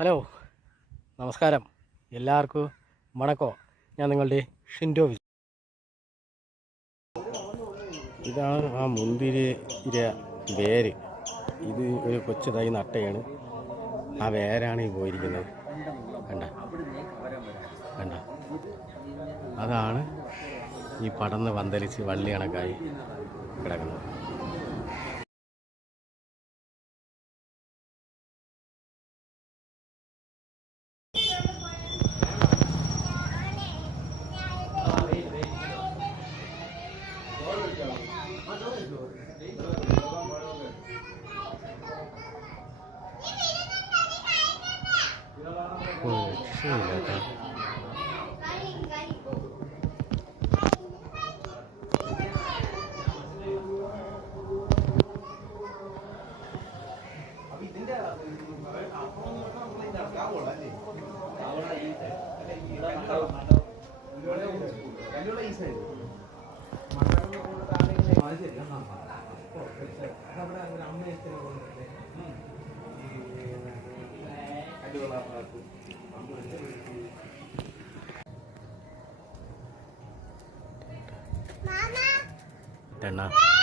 Hello, നമസ്കാരം. എല്ലാവർക്കും വണക്കം. ഞാൻ നിങ്ങളുടെ ഷിൻഡോ. ഇതാണ് ആ മുന്തിരി വേര്. ഇത് ഒരു കൊച്ചു തൈ നട്ടയാണ്. ആ വേരാണ് ഈ പോയിരിക്കുന്നത്. കണ്ട കണ്ട അതാണ് ഈ പടർന്ന് പന്തലിച്ച് വള്ളി കണക്കായി കിടക്കുന്നത്. Mama.